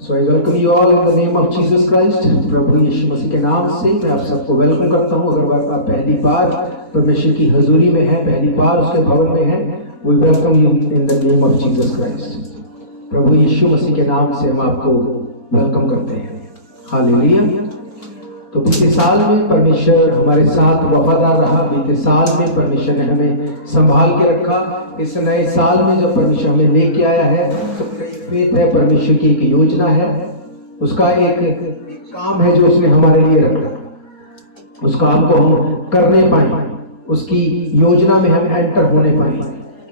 So I welcome you all in the name of Jesus Christ. प्रभु यीशु मसीह के नाम से मैं आप सबको वेलकम करता हूँ। अगर आप पहली बार परमेश्वर की हजूरी में हैं, पहली बार उसके भवन में हैं, we welcome you in the name of Jesus Christ. प्रभु यीशु मसीह के नाम से हम आपको वेलकम करते हैं। हालेलुया। तो बीते साल में परमेश्वर हमारे साथ वफादार रहा। बीते साल में परमेश्वर ने हमें संभाल के रखा। इस नए साल में जब परमेश्वर हमें लेके आया है तो फेथ है, परमेश्वर की एक योजना है, उसका एक काम है जो उसने हमारे लिए रखा। उस काम को हम करने पाए, उसकी योजना में हम एंटर होने पाए।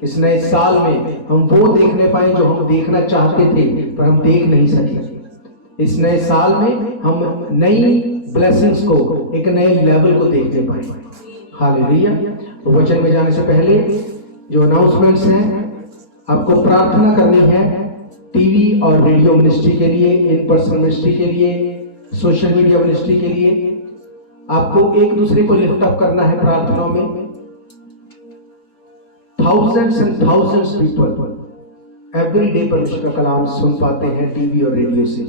इस नए साल में हम वो देखने पाए जो हम देखना चाहते थे पर हम देख नहीं सके। इस नए साल में हम नई ब्लेसिंग्स को, एक नए लेवल को देखने पाए। हालेलुया। तो वचन में जाने से पहले जो अनाउंसमेंट्स हैं, आपको प्रार्थना करनी है टीवी और रेडियो मिनिस्ट्री के लिए, इन पर्सन मिनिस्ट्री के लिए, सोशल मीडिया मिनिस्ट्री के लिए। आपको एक दूसरे को लिफ्ट अप करना है प्रार्थनाओं में। Thousands and thousands people every day परमेश्वर का कलाम सुन पाते हैं टीवी और रेडियो से।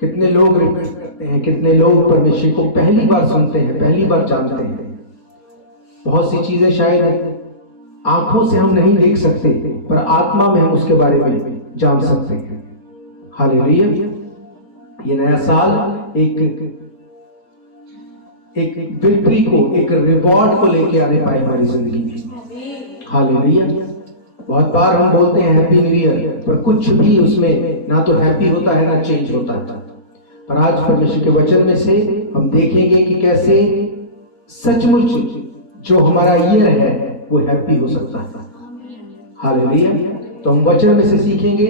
कितने लोग रिपीट करते हैं, कितने लोग परमेश्वर को पहली बार सुनते हैं, पहली बार जानते हैं। बहुत सी चीजें शायद आंखों से हम नहीं देख सकते पर आत्मा में हम उसके बारे में जान सकते हैं। हालेलुया। ये नया साल एक विक्ट्री को, एक रिवॉर्ड को लेके आने पाए हमारी जिंदगी में। हालेलुया। बहुत बार हम बोलते हैं हैप्पी न्यू ईयर, पर कुछ भी उसमें ना तो हैप्पी होता है ना चेंज होता है। पर आज परमेश्वर के वचन में से हम देखेंगे कि कैसे सचमुच जो हमारा ईयर है वो हैप्पी हो सकता है। हालेलुया। तो हम वचन में से सीखेंगे,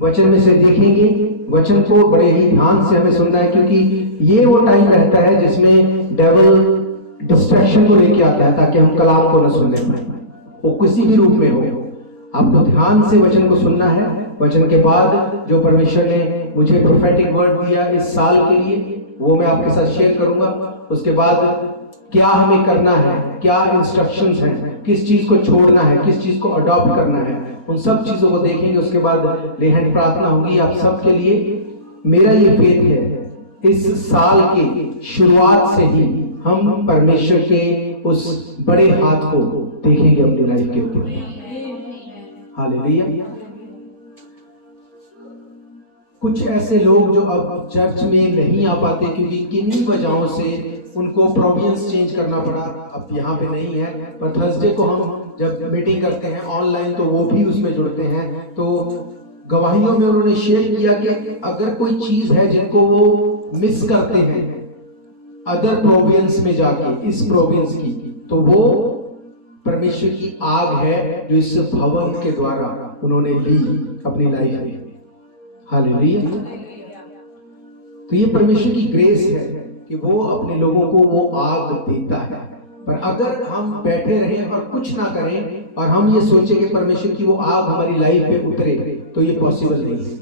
वचन में से देखेंगे। वचन को बड़े ही ध्यान से हमें सुनना है, क्योंकि ये वो टाइम रहता है जिसमें डेविल डिस्ट्रैक्शन को लेके आता है ताकि हम कलाम को न सुनने पाए, वो किसी भी रूप में हो। आपको ध्यान से वचन को सुनना है। वचन के बाद जो परमेश्वर ने मुझे प्रोफेटिक वर्ड दिया इस साल के लिए, वो मैं आपके साथ शेयर करूंगा। उसके बाद क्या हमें करना है, क्या इंस्ट्रक्शंस हैं, किस चीज को छोड़ना है, किस चीज को अडॉप्ट करना है, उन सब चीजों को देखेंगे। उसके बाद लेहन प्रार्थना होगी आप सबके लिए। मेरा ये फेथ है, इस साल के शुरुआत से ही हम परमेश्वर के उस बड़े हाथ को देखेंगे अपनी लाइफ के ऊपर। हालेलुया। कुछ ऐसे लोग जो अब चर्च में नहीं आ पाते क्योंकि किन्हीं वजहों से उनको प्रोविजंस चेंज करना पड़ा, अब यहाँ पे नहीं है। पर थर्सडे को हम जब मीटिंग करते हैं ऑनलाइन तो वो भी उसमें जुड़ते हैं। तो गवाहियों में उन्होंने शेयर किया कि अगर कोई चीज है जिनको वो मिस करते हैं अदर प्रोविंस में जाके इस प्रोविंस की, तो वो परमेश्वर की आग है जो इस भवन के द्वारा उन्होंने ली अपनी लाइफ में। हालेलुया। तो ये परमेश्वर की ग्रेस है कि वो अपने लोगों को वो आग देता है। पर अगर हम बैठे रहें और कुछ ना करें और हम ये सोचें कि परमेश्वर की वो आग हमारी लाइफ पे उतरे, तो ये पॉसिबल नहीं है।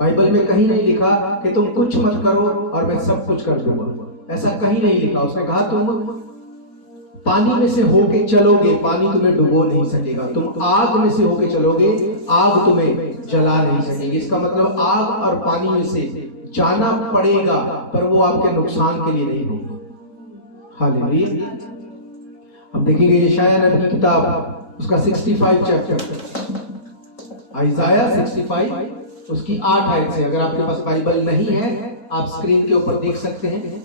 बाइबल में कहीं नहीं लिखा कि तुम कुछ मत करो और मैं सब कुछ कर दूंगा, ऐसा कहीं नहीं लिखा। उसने कहा तुम पानी में से होके चलोगे, पानी तुम्हें डुबो नहीं सकेगा। तुम आग में से होके चलोगे, आग तुम्हें जला नहीं सकेगी। इसका मतलब आग और पानी में से जाना पड़ेगा, पर वो आपके नुकसान के लिए नहीं होगा। हालेलुया। हम देखेंगे यशायाह नबी की किताब, उसका 65 चैप्टर, आइज़ाया 65 उसकी 8 आयत से। अगर आपके पास बाइबल नहीं है आप स्क्रीन के ऊपर देख सकते हैं।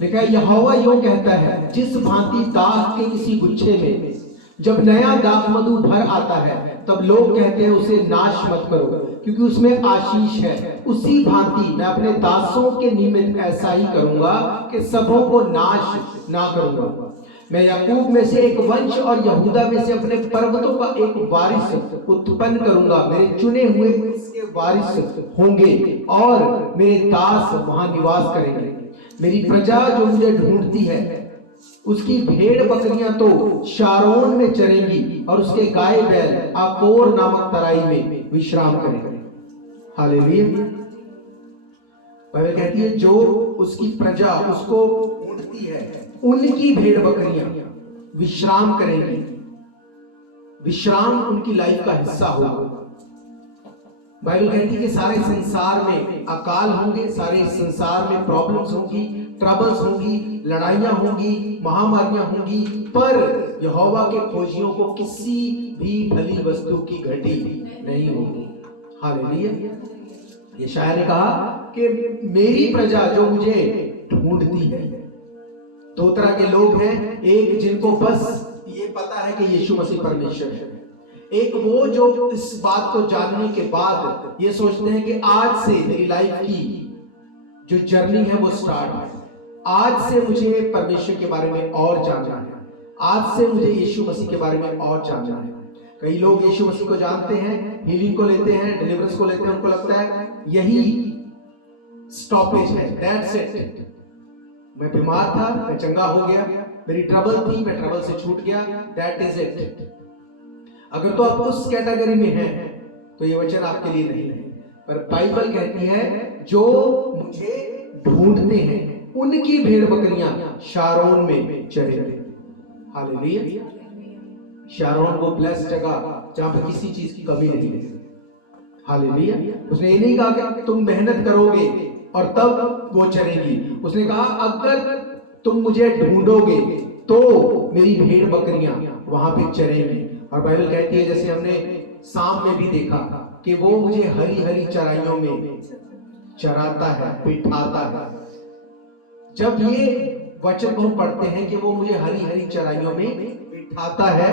लिखा है, यहोवा यूं कहता है, जिस भांति दाख के किसी गुच्छे में जब नया दाख मधु भर आता है तब लोग कहते हैं उसे नाश मत करो क्योंकि उसमें आशीष है, उसी भांति मैं अपने दासों के निमित्त ऐसा ही करूंगा कि सबों को नाश ना करूंगा। मैं याकूब में से एक वंश और यहूदा में से अपने पर्वतों का एक वारिस उत्पन्न करूंगा। मेरे चुने हुए इसके वारिस होंगे और मेरे दास वहां निवास करेंगे। मेरी प्रजा जो मुझे ढूंढती है उसकी भेड़ बकरियां तो शारोन में चरेंगी और उसके गाय बैल आकोर नामक तराई में विश्राम करेंगे। हालेलुया। बाइबल कहती है जो उसकी प्रजा उसको ढूंढती है उनकी भेड़ बकरियां विश्राम करेंगी। विश्राम उनकी लाइफ का हिस्सा होगा। बाइबल कहती है कि सारे संसार में अकाल होंगे, सारे संसार में प्रॉब्लम्स होंगी, ट्रबल्स होंगी, लड़ाइयां होंगी, महामारियां होंगी, पर यहोवा के खोजियों को किसी भी भली वस्तु की घटी नहीं होगी। हालेलुया। यशायाह ने कहा कि मेरी प्रजा जो मुझे ढूंढती है, दो तरह के लोग हैं, एक जिनको बस ये पता है कि यीशु मसीह परमेश्वर है, एक वो जो इस बात को जानने के बाद ये सोचते हैं कि आज से मेरी लाइफ की जो जर्नी है वो स्टार्ट है, आज से मुझे परमेश्वर के बारे में और जानना है, आज से मुझे यीशु मसीह के बारे में और जानना है। कई लोग यीशु मसीह को जानते हैं, हीलिंग को लेते हैं, डिलीवरेंस को लेते हैं, उनको लगता है यही स्टॉपेज है, दैट्स इट। मैं बीमार था, मैं चंगा हो गया, मेरी ट्रबल थी, मैं ट्रबल से छूट गया, दैट इज इट। अगर तो आप उस कैटेगरी में हैं तो ये वचन आपके लिए नहीं है। पर बाइबल कहती है जो मुझे ढूंढते हैं उनकी भेड़ बकरियां शारोन में चरेंगे। हालेलुया। शारोन वो ब्लेस्ड जगह जहां पर किसी चीज की कमी नहीं है। हालेलुया। उसने ये नहीं कहा कि तुम मेहनत करोगे और तब वो चरेंगी, उसने कहा अगर तुम मुझे ढूंढोगे तो मेरी भेड़ बकरियां वहां पे चरेंगी। और बाइबल कहती है, जैसे हमने साम में भी देखा कि वो मुझे हरी हरी चराइयों में चराता है, बिठाता है। जब ये वचन को हम पढ़ते हैं कि वो मुझे हरी हरी चराइयों में बिठाता है,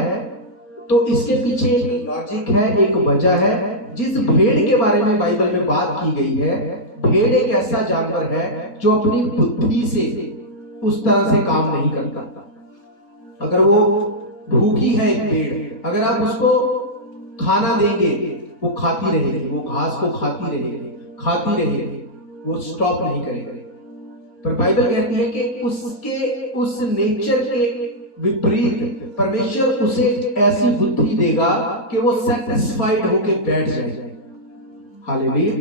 तो इसके पीछे एक लॉजिक है, एक वजह है। जिस भेड़ के बारे में बाइबल में बात की गई है, भेड़ एक ऐसा जानवर है जो अपनी बुद्धि से उस तरह से काम नहीं करता। अगर वो भूखी है एक भेड़, अगर आप उसको खाना देंगे वो खाती रहेगी, वो घास को खाती रहेगी, वो स्टॉप नहीं करेगी। पर बाइबल कहती है कि उसके उस नेचर के विपरीत परमेश्वर उसे ऐसी बुद्धि देगा कि वो सेटिस्फाइड होकर बैठ जाए। हालेलुया।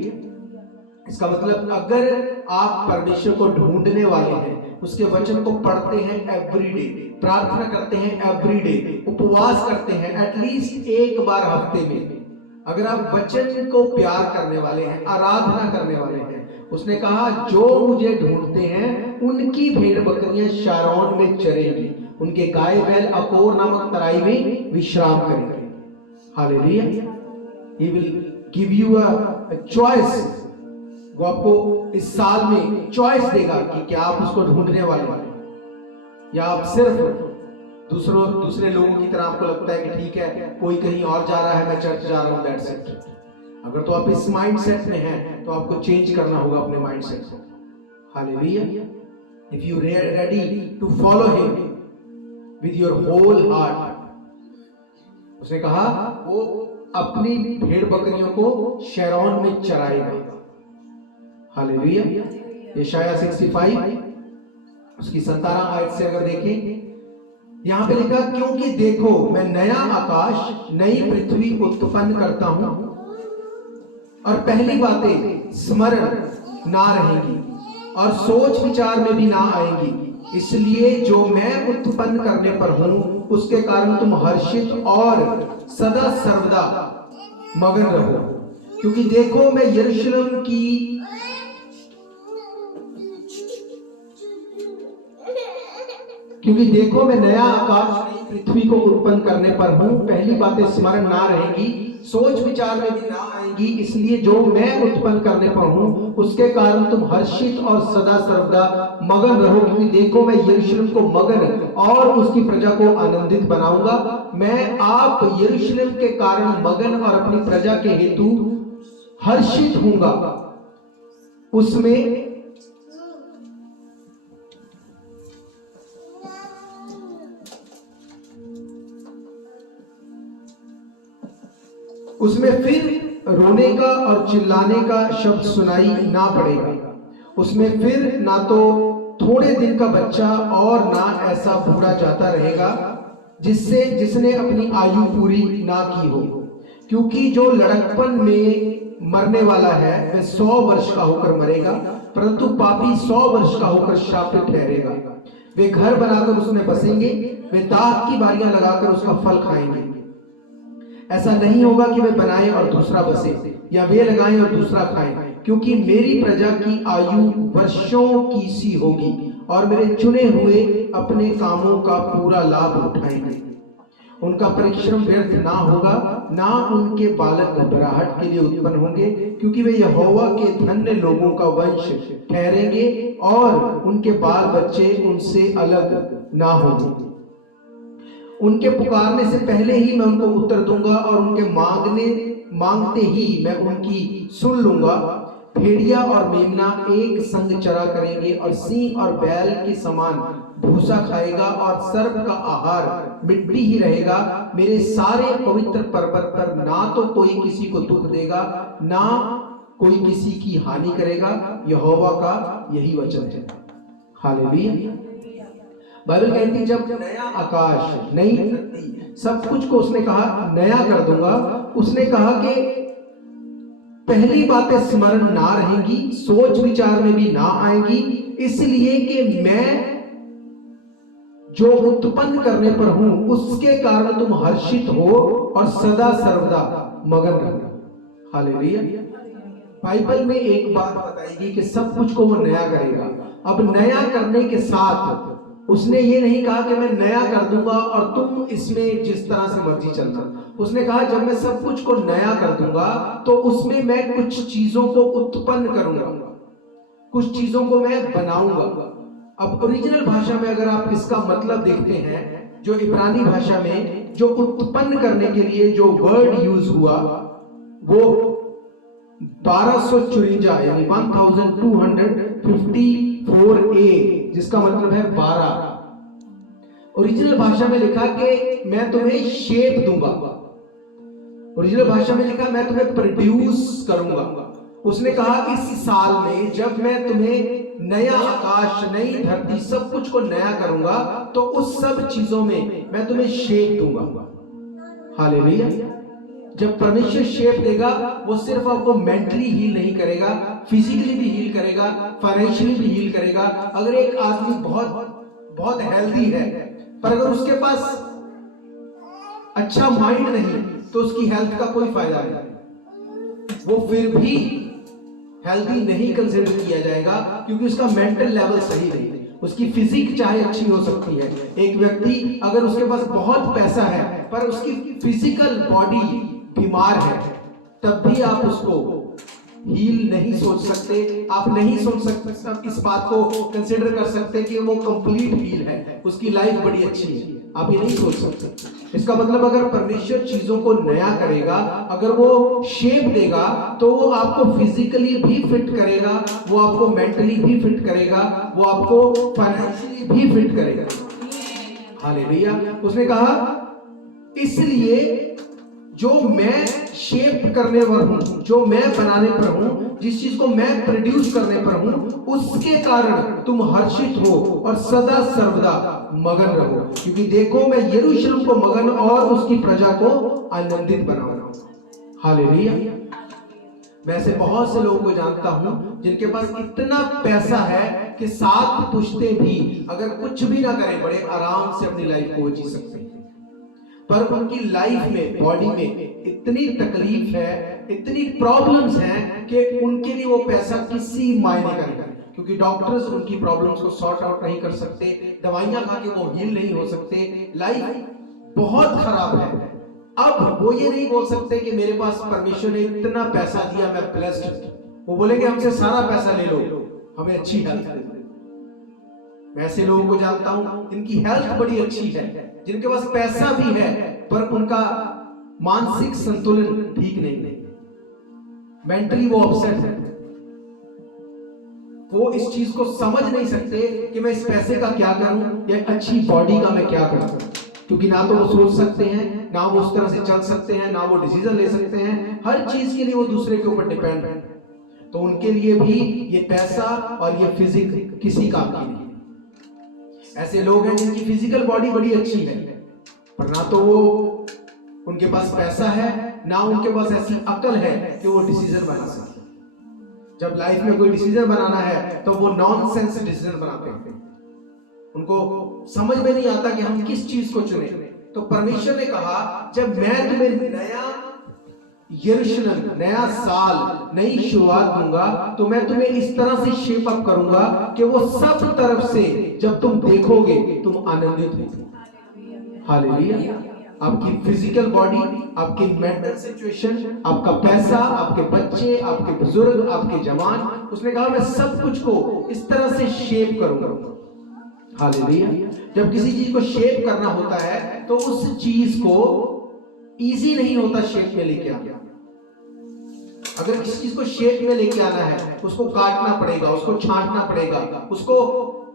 इसका मतलब अगर आप परमेश्वर को ढूंढने वाले हैं, उसके वचन को पढ़ते हैं एवरीडे, प्रार्थना करते हैं एवरीडे, उपवास करते हैं एटलीस्ट एक बार हफ्ते में, अगर आप वचन को प्यार करने वाले हैं, आराधना करने वाले हैं, उसने कहा जो मुझे ढूंढते हैं उनकी भेड़ बकरियां शारोन में चरेंगी, उनके गाय बैल अकोर नामक तराई में विश्राम करेंगे। Hallelujah. He will give you a choice. वो आपको इस साल में चॉइस देगा कि क्या आप उसको ढूंढने वाले हैं या आप सिर्फ दूसरे लोगों की तरह आपको लगता है कि ठीक है कोई कहीं और जा रहा है, मैं चर्च जा रहा हूं, दैट्स इट। अगर तो आप इस माइंडसेट में हैं तो आपको चेंज करना होगा अपने माइंडसेट को। Hallelujah. If you ready to follow him with your whole heart, उसने कहा वो अपनी भेड़ बकरियों को शारोन में चराएगा। हालेलुया। यशायाह 65 उसकी 17 आयत से अगर देखें, यहां पे लिखा क्योंकि देखो मैं नया आकाश नई पृथ्वी उत्पन्न करता हूं और पहली बातें स्मरण ना रहेंगी और सोच विचार में भी ना आएंगी, इसलिए जो मैं उत्पन्न करने पर हूं उसके कारण तुम हर्षित और सदा सर्वदा मगन रहो। क्योंकि देखो मैं यरूशलेम की क्योंकि देखो मैं नया आकाश नई पृथ्वी को उत्पन्न करने पर हूं, पहली बातें स्मरण ना रहेंगी, सोच विचार में भी ना आएंगी, इसलिए जो मैं उत्पन्न करने पर हूं उसके कारण तुम हर्षित और सदा सर्वदा मगन रहो। क्योंकि देखो मैं यरूशलेम को मगन और उसकी प्रजा को आनंदित बनाऊंगा। मैं आप यरूशलेम के कारण मगन और अपनी प्रजा के हेतु हर्षित हूंगा। उसमें फिर रोने का और चिल्लाने का शब्द सुनाई ना पड़ेगा। उसमें फिर ना तो थोड़े दिन का बच्चा और ना ऐसा बूढ़ा जाता रहेगा जिसने अपनी आयु पूरी ना की हो। क्योंकि जो लड़कपन में मरने वाला है वह 100 वर्ष का होकर मरेगा, परंतु पापी 100 वर्ष का होकर शापित ठहरेगा। वे घर बनाकर उसमें बसेंगे, वे दाख की बारियां लगाकर उसका फल खाएंगे। ऐसा नहीं होगा कि वे बनाएं और दूसरा बसे, या वे लगाएं और दूसरा खाएं, क्योंकि मेरी प्रजा की आयु वर्षों की सी होगी और मेरे चुने हुए अपने कामों का पूरा लाभ उठाएंगे। उनका परिश्रम व्यर्थ ना होगा, ना उनके बालक घबराहट के लिए उत्पन्न होंगे, क्योंकि वे यहोवा के धन्य लोगों का वंश ठहरेंगे और उनके बाल बच्चे उनसे अलग ना होंगे। उनके पुकारने से पहले ही मैं उनको उत्तर दूंगा और उनके मांगते ही मैं उनकी सुन लूंगा। भेड़िया और मेमना एक संग चरा करेंगे और सिंह और बैल के समान भूसा खाएगा और सर्प का आहार मिट्टी ही रहेगा। मेरे सारे पवित्र पर्वत पर ना तो कोई किसी को दुख देगा, ना कोई किसी की हानि करेगा। यहोवा का यही वचन है। हालेलुया। बाइबल कहती है जब नया आकाश नई धरती सब कुछ को उसने कहा नया कर दूंगा, उसने कहा कि पहली बातें स्मरण ना रहेंगी, सोच विचार में भी ना आएंगी, इसलिए कि मैं जो उत्पन्न करने पर हूं उसके कारण तुम हर्षित हो और सदा सर्वदा मगन रहो। हालेलुया। बाइबल में एक बात बताएगी कि सब कुछ को वो नया करेगा। अब नया करने के साथ उसने ये नहीं कहा कि मैं नया कर दूंगा और तुम इसमें जिस तरह से मर्जी चलना। उसने कहा जब मैं सब कुछ को नया कर दूंगा तो उसमें मैं कुछ चीजों को उत्पन्न करूंगा, कुछ चीजों को मैं बनाऊंगा। अब ओरिजिनल भाषा में अगर आप इसका मतलब देखते हैं, जो इब्रानी भाषा में जो उत्पन्न करने के लिए जो वर्ड यूज हुआ वो 1254 यानी 1254A, जिसका मतलब है 12। ओरिजिनल भाषा में लिखा कि मैं तुम्हें शेप दूंगा। ओरिजिनल भाषा में लिखा मैं तुम्हें प्रोड्यूस करूंगा। उसने कहा इस साल में जब मैं तुम्हें नया आकाश नई धरती सब कुछ को नया करूंगा तो उस सब चीजों में मैं तुम्हें शेप दूंगा। हालेलुया। जब परमेश्वर शेप देगा वो सिर्फ आपको मेंटली हील नहीं करेगा, फिजिकली भी हील करेगा, फाइनेंशियली भी हील करेगा। अगर एक आदमी बहुत हेल्दी है पर अगर उसके पास अच्छा माइंड नहीं तो उसकी हेल्थ का कोई फायदा नहीं, वो फिर भी हेल्दी नहीं कंसिडर किया जाएगा क्योंकि उसका मेंटल लेवल सही नहीं है। उसकी फिजिक चाहे अच्छी हो सकती है, एक व्यक्ति अगर उसके पास बहुत पैसा है पर उसकी फिजिकल बॉडी बीमार है तब भी आप उसको हील नहीं सोच सकते। आप नहीं सोच सकते, इस बात को कंसिडर कर सकते कि वो कंप्लीट हील है, उसकी लाइफ बड़ी अच्छी है, आप ये नहीं सोच सकते। इसका मतलब अगर परमेश्वर चीजों को नया करेगा, अगर वो शेप देगा तो वो आपको फिजिकली भी फिट करेगा, वो आपको मेंटली भी फिट करेगा, वो आपको फाइनेंशियली भी फिट करेगा। हालेलुया। उसने कहा इसलिए जो मैं शेप करने पर हूं, जो मैं बनाने पर हूं, जिस चीज को मैं प्रोड्यूस करने पर हूं, उसके कारण तुम हर्षित हो और सदा सर्वदा मगन रहो, क्योंकि देखो मैं यरूशलेम को मगन और उसकी प्रजा को आनंदित बनाऊंगा। हालेलुया। मैं ऐसे बहुत से लोगों को जानता हूं जिनके पास इतना पैसा है कि 7 पुश्ते भी अगर कुछ भी ना करें बड़े आराम से अपनी लाइफ को जी सकते हैं, पर उनकी लाइफ में बॉडी में इतनी तकलीफ है, इतनी प्रॉब्लम्स हैं कि उनके लिए वो पैसा किसी मायने का नहीं, क्योंकि डॉक्टर्स उनकी प्रॉब्लम्स को सॉर्ट आउट नहीं कर सकते, दवाइयां खा के वो हील नहीं हो सकते, लाइफ बहुत खराब है। अब वो ये नहीं बोल सकते कि मेरे पास परमेश्वर ने इतना पैसा दिया, मैं ब्लेस्ड। वो बोलेंगे हमसे सारा पैसा ले लो, हमें अच्छी हेल्थ दे दो। मैं ऐसे लोगों को जानता हूं जिनकी हेल्थ बड़ी अच्छी है, जिनके पास पैसा भी है पर उनका मानसिक संतुलन ठीक नहीं है, मेंटली वो अपसेट है। वो इस चीज को समझ नहीं सकते कि मैं इस पैसे का क्या करूं या अच्छी बॉडी का मैं क्या करूं, क्योंकि ना तो वो सोच सकते हैं, ना वो उस तरह से चल सकते हैं, ना वो डिसीजन ले सकते हैं। हर चीज के लिए वो दूसरे के ऊपर डिपेंड है, तो उनके लिए भी ये पैसा और ये फिजिक किसी काम की नहीं। ऐसे लोग हैं जिनकी फिजिकल बॉडी बड़ी अच्छी है पर ना तो वो उनके पास पैसा है, ना उनके पास ऐसी अकल है कि वो डिसीजन बना सके। जब लाइफ में कोई डिसीजन बनाना है तो वो नॉनसेंस डिसीजन बनाते हैं, उनको समझ में नहीं आता कि हम किस चीज को चुने। तो परमेश्वर ने कहा जब मैं तुम्हें नया यरूशलेम, नया साल, नई शुरुआत दूंगा, तो मैं तुम्हें इस तरह से शेप अप करूंगा कि वो सब तरफ से जब तुम देखोगे तुम आनंदित हो। हालेलुया। आपकी फिजिकल बॉडी, आपकी मेंटल सिचुएशन, आपका पैसा, आपके बच्चे, आपके बुजुर्ग, आपके जवान, उसने कहा मैं सब कुछ को इस तरह से शेप करूंगा। हालेलुया। जब किसी चीज को शेप करना होता है तो उस चीज को इजी नहीं होता शेप में लेके आना। अगर किसी चीज को शेप में लेके आना है, उसको काटना पड़ेगा, उसको छांटना पड़ेगा, उसको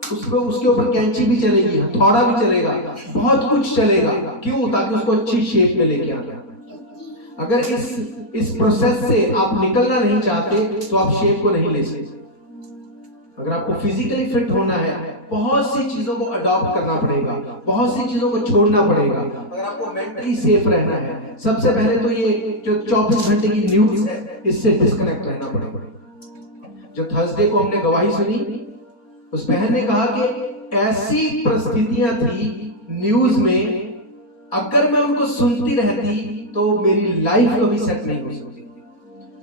उसके ऊपर कैंची भी चलेगी, हथौड़ा भी चलेगा, बहुत कुछ चलेगा। क्यों? ताकि उसको अच्छी शेप में लेके आना। अगर इस प्रोसेस से आप निकलना नहीं चाहते तो आप शेप को नहीं ले सकते। अगर आपको फिजिकली फिट होना है, बहुत सी चीजों को अडॉप्ट करना पड़ेगा, बहुत सी चीजों को छोड़ना पड़ेगा। अगर आपको मेंटली सेफ रहना है, सबसे पहले तो ये जो 24 घंटे की न्यूज है, इससे डिस्कनेक्ट रहना पड़ेगा। जो थर्सडे को हमने गवाही सुनी, उस बहन ने कहा कि ऐसी परिस्थितियां थी न्यूज में, अगर मैं उनको सुनती रहती तो मेरी लाइफ कभी सेट नहीं हो सकती।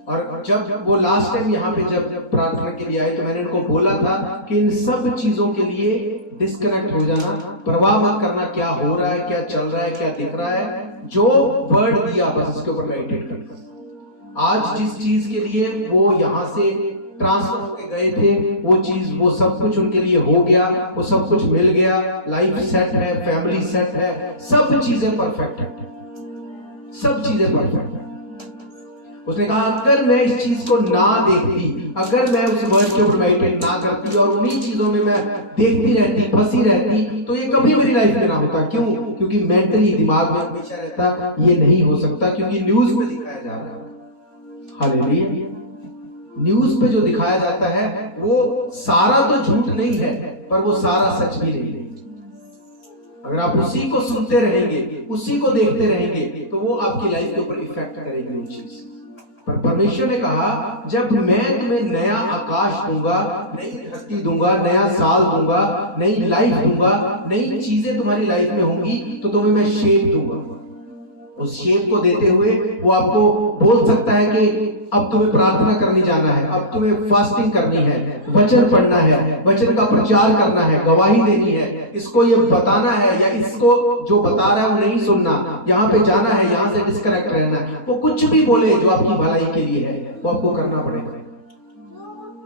और जब वो लास्ट टाइम यहाँ पे जब प्रार्थना के लिए आए तो मैंने उनको बोला था कि इन सब चीजों के लिए डिस्कनेक्ट हो जाना, परवाह मत करना क्या हो रहा है, क्या चल रहा है, क्या दिख रहा है, जो वर्ड दिया बस उसके ऊपर मेडिटेट करना। आज जिस चीज के लिए वो यहाँ से ट्रांसफर होके गए थे, वो चीज, वो सब कुछ उनके लिए हो गया, वो सब कुछ मिल गया, लाइफ सेट है, फैमिली सेट है, सब चीजें परफेक्ट है, सब चीजें परफेक्ट है। उसने कहा अगर मैं इस चीज को ना देखती, अगर मैं उस वर्ड के ऊपर मेडिटेट ना करती और उन्हीं चीजों में मैं देखती रहती, फंसी रहती, तो ये कभी मेरी लाइफ में ना होता। क्यों? क्योंकि मेंटली दिमाग में हमेशा रहता ये नहीं हो सकता, क्योंकि न्यूज में दिखाया जा रहा है। हालेलुया। न्यूज पे जो दिखाया जाता है वो सारा तो झूठ नहीं है, पर वो सारा सच भी नहीं है। अगर आप उसी को सुनते रहेंगे, उसी को देखते रहेंगे, तो वो आपकी लाइफ के ऊपर इफेक्ट करेगी वो चीज। पर परमेश्वर ने कहा जब मैं तुम्हें नया आकाश दूंगा, नई धरती दूंगा, नया साल दूंगा, नई लाइफ दूंगा, नई चीजें तुम्हारी लाइफ में होंगी, तो तुम्हें मैं शेप दूंगा। उस शेप को देते हुए वो आपको बोल सकता है कि अब तुम्हें प्रार्थना करनी जाना है, अब तुम्हें फास्टिंग करनी है, वचन पढ़ना है, वचन का प्रचार करना है, गवाही देनी है, इसको ये बताना है, या इसको जो बता रहा है वो नहीं सुनना, यहाँ पे जाना है, यहाँ से डिस्कनेक्ट रहना है। वो कुछ भी बोले जो आपकी भलाई के लिए है, वो आपको करना पड़ेगा,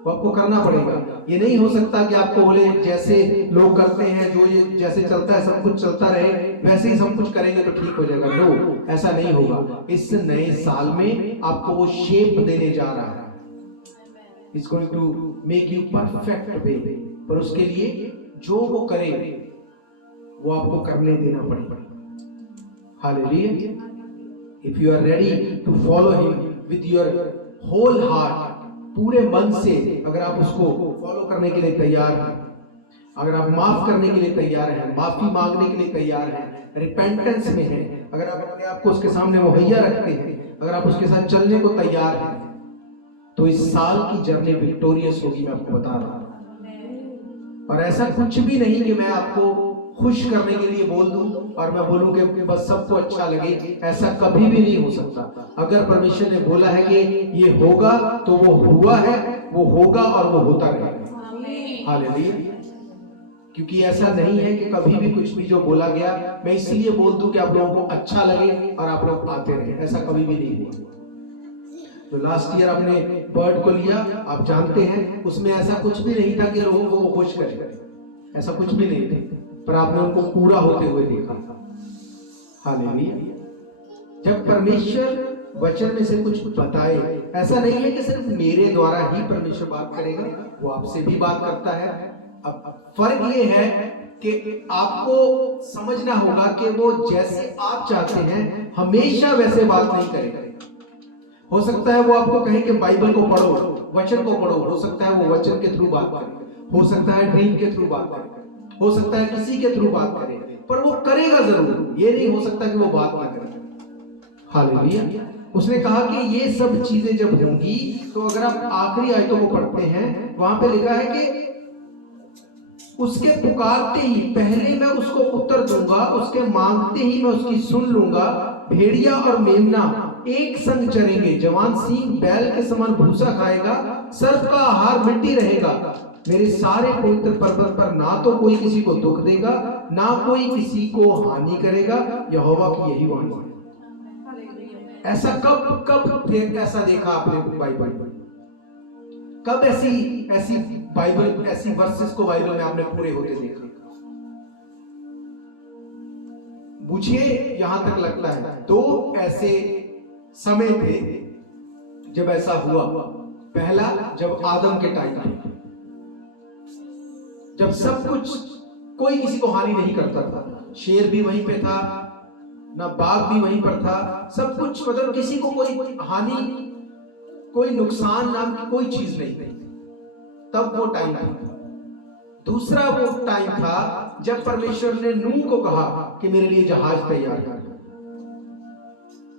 वो आपको करना पड़ेगा। ये नहीं हो सकता कि आपको बोले जैसे लोग करते हैं, जो ये जैसे चलता है सब कुछ चलता रहे, वैसे ही सब कुछ करेंगे तो ठीक हो जाएगा। नो, ऐसा नहीं होगा। इस नए साल में आपको वो शेप देने जा रहा है। It's going to make you perfect way। पर उसके लिए जो वो करे वो आपको करने देना पड़ेगा। Hallelujah. If you are ready to follow him with your whole heart, पूरे मन से अगर आप उसको फॉलो करने के लिए तैयार हैं, अगर आप माफ करने के लिए तैयार हैं, माफी मांगने के लिए तैयार हैं, रिपेंटेंस में हैं, अगर आप अपने आप को उसके सामने मुहैया रखते हैं, अगर आप उसके साथ चलने को तैयार हैं, तो इस साल की जर्नी विक्टोरियस होगी। मैं आपको बता रहा हूं। और ऐसा कुछ भी नहीं कि मैं आपको खुश करने के लिए बोल दूं और मैं बोलूं कि बस सबको अच्छा लगे, ऐसा कभी भी नहीं हो सकता। अगर परमेश्वर ने बोला है कि ये होगा तो वो हुआ है, वो होगा और वो होता रहेगा। हालेलुया। क्योंकि ऐसा नहीं है कि कभी भी कुछ भी जो बोला गया मैं इसलिए बोल दूं कि आप लोगों को अच्छा लगे और आप लोग आते रहे, ऐसा कभी भी नहीं हुआ। तो लास्ट ईयर आपने बर्ड को लिया, आप जानते हैं उसमें ऐसा कुछ भी नहीं था कि लोगों को वो खुश करे, ऐसा कुछ भी नहीं था, पर आपने उनको पूरा होते हुए देखा। हालेलुया। जब परमेश्वर वचन में से कुछ बताए, ऐसा नहीं है कि सिर्फ मेरे द्वारा ही परमेश्वर बात करेगा, वो आपसे भी बात करता है। अब फर्क ये है कि आपको समझना होगा कि वो जैसे आप चाहते हैं हमेशा वैसे बात नहीं करेगा। हो सकता है वो आपको कहे कि बाइबल को पढ़ो, वचन को पढ़ो, हो सकता है वो वचन के थ्रू बात करे, हो सकता है ड्रीम के थ्रू बात करे, हो सकता है किसी के थ्रू बात करे, पर वो करेगा जरूर। ये नहीं हो सकता कि वो बात ना करे। हालेलुया। उसने कहा कि ये सब चीजें जब होंगी, तो अगर आप आखिरी आयतों को पढ़ते हैं, वहां पे लिखा है कि उसके पुकारते ही पहले मैं उसको उत्तर दूंगा, उसके मांगते ही मैं उसकी सुन लूंगा। भेड़िया और मेमना एक संग चरेंगे, जवान सिंह बैल के समान भूसा खाएगा, सर्प का आहार मिट्टी रहेगा। मेरे सारे पवित्र पर्वत पर ना तो कोई किसी को दुख देगा, ना कोई किसी को हानि करेगा। यहोवा की यही वाणी है। ऐसा कब कब ऐसा देखा आपने बाइबल में? कब ऐसी बाइबल, ऐसी वर्सेस को बाइबल में आपने पूरे होते देखा? मुझे यहां तक लगता है दो ऐसे समय थे जब ऐसा हुआ। पहला, जब आदम के टाइम में, जब सब कुछ, कोई किसी को हानि नहीं करता था, शेर भी वहीं पे था, ना बाघ भी वहीं पर था, सब कुछ, मतलब किसी को कोई हानि, कोई नुकसान नाम की कोई चीज नहीं थी। तब वो टाइम था। दूसरा वो टाइम था जब परमेश्वर ने नूह को कहा कि मेरे लिए जहाज तैयार कर।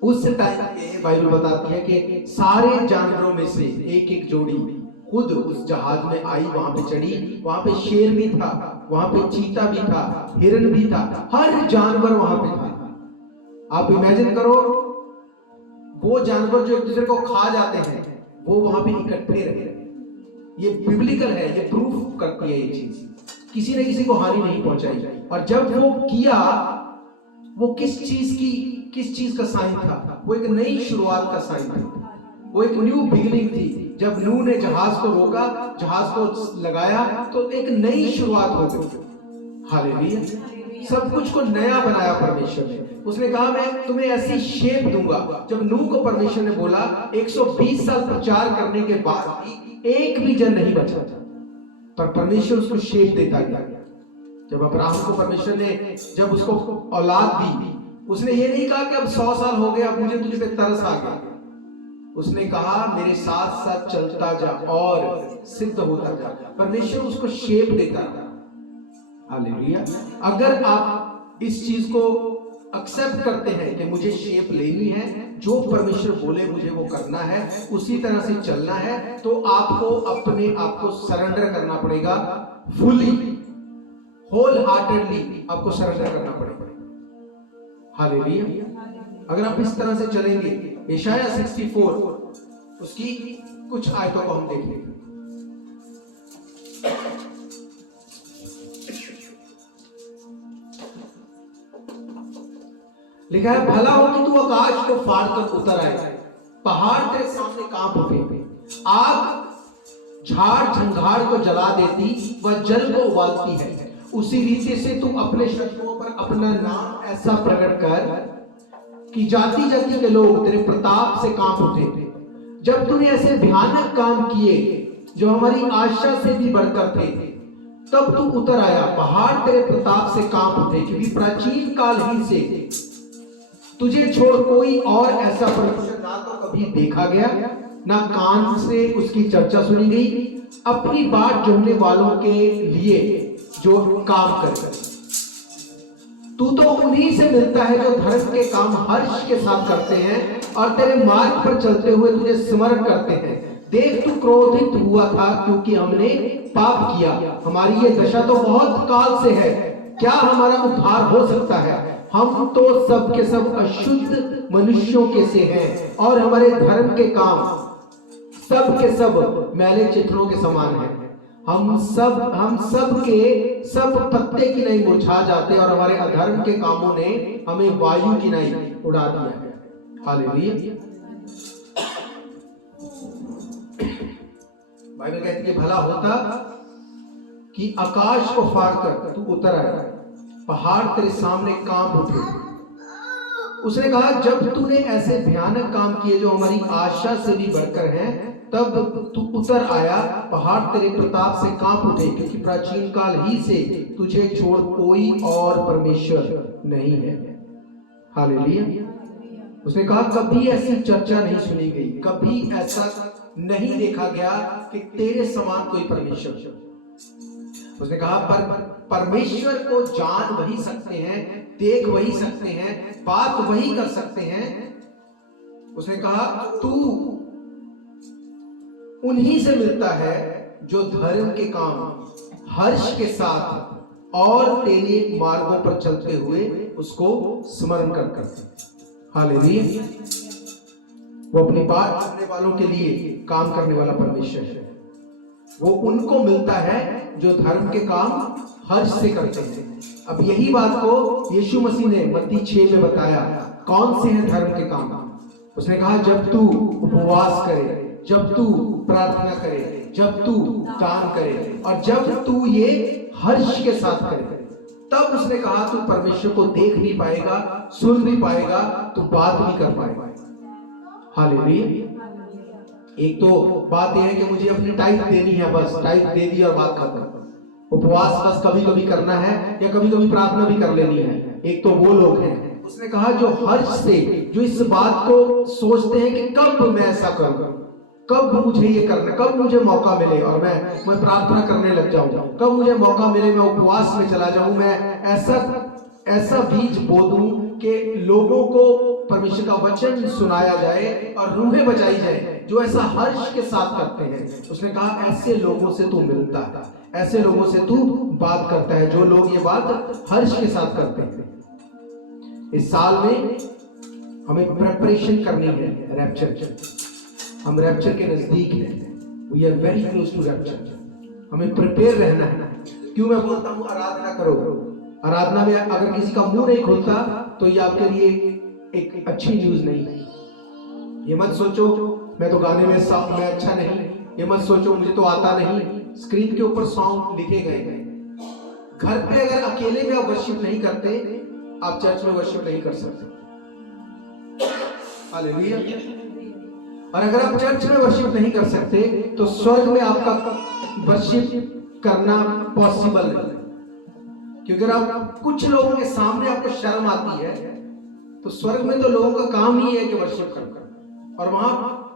उस टाइम पे बाइबल बताती है कि सारे जानवरों में से एक एक जोड़ी खुद उस जहाज में आई, वहां पे चढ़ी। वहां पे शेर भी था, वहां पे चीता भी था, हिरन भी था, हर जानवर वहां पे था। आप इमेजिन करो, वो जानवर जो एक दूसरे को खा जाते हैं वो वहां पे इकट्ठे रहे। ये बिब्लिकल है, ये प्रूफ करती है ये चीज। किसी ने किसी को हानि नहीं पहुंचाई। और जब वो किया, वो किस चीज का साइन था? वो एक नई शुरुआत का साइन था, वो एक न्यू बिगिनिंग थी। जब नूह ने जहाज को रोका, जहाज को लगाया, तो एक नई शुरुआत हो गई। हालेलुया। सब कुछ को नया बनाया परमेश्वर ने। उसने कहा मैं तुम्हें ऐसी शेप दूंगा। जब नूह को परमेश्वर ने बोला, 120 साल प्रचार करने के बाद भी एक भी जन नहीं बचा था, पर परमेश्वर उसको शेप देता गया। जब अब्राहम को परमेश्वर ने जब उसको औलाद दी, उसने ये नहीं कहा कि अब 100 साल हो गए, अब मुझे तुझे पे तरस आ गया। उसने कहा मेरे साथ साथ चलता जा और सिद्ध होता जा। परमेश्वर उसको शेप देता था। हालेलुया। अगर आप इस चीज को एक्सेप्ट करते हैं कि मुझे शेप लेनी है, जो परमेश्वर बोले मुझे वो करना है, उसी तरह से चलना है, तो आपको अपने आप को सरेंडर करना पड़ेगा। फुली, होल हार्टेडली आपको सरेंडर करना पड़ेगा। हालेलुया। अगर आप इस तरह से चलेंगे, यशाया 64 उसकी कुछ आयतों को हम देखेंगे। लिखा है, भला हो कि तू आकाश को फाड़ कर उतर आए, पहाड़ तेरे सामने कांप उठे। आग झाड़ झंझाड़ को जला देती, वह जल को उबालती है। उसी रीति से तू अपने शत्रुओं पर अपना नाम ऐसा प्रकट कर कि जाति जाति के लोग तेरे प्रताप से कांप उठे। जब तूने ऐसे भयानक काम किए जो हमारी आशा से भी बढ़कर थे, तब तू उतर आया, पहाड़ तेरे प्रताप से कांप उठे, क्योंकि प्राचीन काल ही से तुझे छोड़ कोई और ऐसा परमेश्वर ना तो कभी देखा गया, ना कान से उसकी चर्चा सुनी गई। अपनी बात जोड़ने वालों के लिए जो काम कर, तू तो उन्हीं से मिलता है जो धर्म के काम हर्ष के साथ करते हैं और तेरे मार्ग पर चलते हुए तुझे स्मरण करते हैं। देख, तू क्रोधित हुआ था क्योंकि हमने पाप किया। हमारी ये दशा तो बहुत काल से है, क्या हमारा उद्धार हो सकता है? हम तो सब के सब अशुद्ध मनुष्यों के से हैं और हमारे धर्म के काम सब के सब मैले चित्रों के समान हैं। हम सब के सब पत्ते की नहीं मुरझा जाते और हमारे अधर्म के कामों ने हमें वायु की नहीं उड़ा दिया है। हालेलुया। बाइबल कहती है, भला होता कि आकाश को फाड़कर तू उतर आए, पहाड़ तेरे सामने कांप उठे। उसने कहा, जब तूने ऐसे भयानक काम किए जो हमारी आशा से भी बढ़कर हैं, तब तू उतर आया, पहाड़ तेरे प्रताप से कांप उठे, क्योंकि प्राचीन काल ही से तुझे छोड़ कोई और परमेश्वर नहीं है। हालेलुया। उसने कहा, कभी ऐसी चर्चा नहीं सुनी गई, कभी ऐसा नहीं देखा गया कि तेरे समान कोई परमेश्वर। उसने कहा, पर परमेश्वर को जान वही सकते हैं, देख वही सकते हैं, बात वही कर सकते हैं। उसने कहा, तू उन्हीं से मिलता है जो धर्म के काम हर्ष के साथ और तेरे मार्गों पर चलते हुए उसको स्मरण करते। हालेलुया। वो अपनी बात सुनने वालों के लिए काम करने वाला परमेश्वर है। वो उनको मिलता है जो धर्म के काम हर्ष से करते हैं। अब यही बात को यीशु मसीह ने मत्ती 6 में बताया, कौन से हैं धर्म के काम। उसने कहा जब तू उपवास करे, जब तू प्रार्थना करे, जब तू दान करे और जब तू ये हर्ष के साथ करे, तब उसने कहा तू परमेश्वर को देख भी पाएगा, सुन भी पाएगा, तू बात भी कर पाएगा। हालेलुया। एक तो बात यह है कि मुझे अपनी टाइप देनी है, बस टाइप दे दी और बात खत्म। उपवास बस कभी कभी करना है या कभी कभी प्रार्थना भी कर लेनी है। एक तो वो लोग हैं। उसने कहा जो हर्ष से, जो इस बात को सोचते हैं कि कब मैं ऐसा करूं, कब मुझे ये करना, कब मुझे मौका मिले और मैं प्रार्थना करने लग जाऊं, कब मुझे मौका मिले मैं उपवास में चला जाऊं, मैं ऐसा बीज बो दूं कि लोगों को परमेश्वर का वचन सुनाया जाए और रूहें बचाई जाए, जो ऐसा हर्ष के साथ करते हैं। उसने कहा ऐसे लोगों से तू मिलता है, ऐसे लोगों से तू बात करता है, जो लोग ये बात हर्ष के साथ करते हैं। इस साल में हमें प्रिपरेशन करनी है रैप्चर। हम रैप्चर के नजदीक हैं। We are very close to rapture. हमें प्रिपेयर रहना है। क्यों मैं बोलता हूँ आराधना करो। आराधना में अगर किसी का मुंह नहीं खुलता तो ये आपके लिए एक अच्छी न्यूज नहीं है। ये मत सोचो मैं तो गाने में मैं अच्छा नहीं, ये मत सोचो मुझे तो आता नहीं। स्क्रीन के ऊपर सॉन्ग लिखे गए हैं। घर पे अगर अकेले में आप वर्शिप नहीं करते, आप चर्च में वर्शिप नहीं कर सकते। हालेलुया। और अगर आप चर्च में वर्शिप नहीं कर सकते तो स्वर्ग में आपका वर्शिप करना पॉसिबल नहीं। क्योंकि अगर आप कुछ लोगों के सामने आपको शर्म आती है तो स्वर्ग में तो लोगों का काम ही है कि वर्शिप करना, और वहां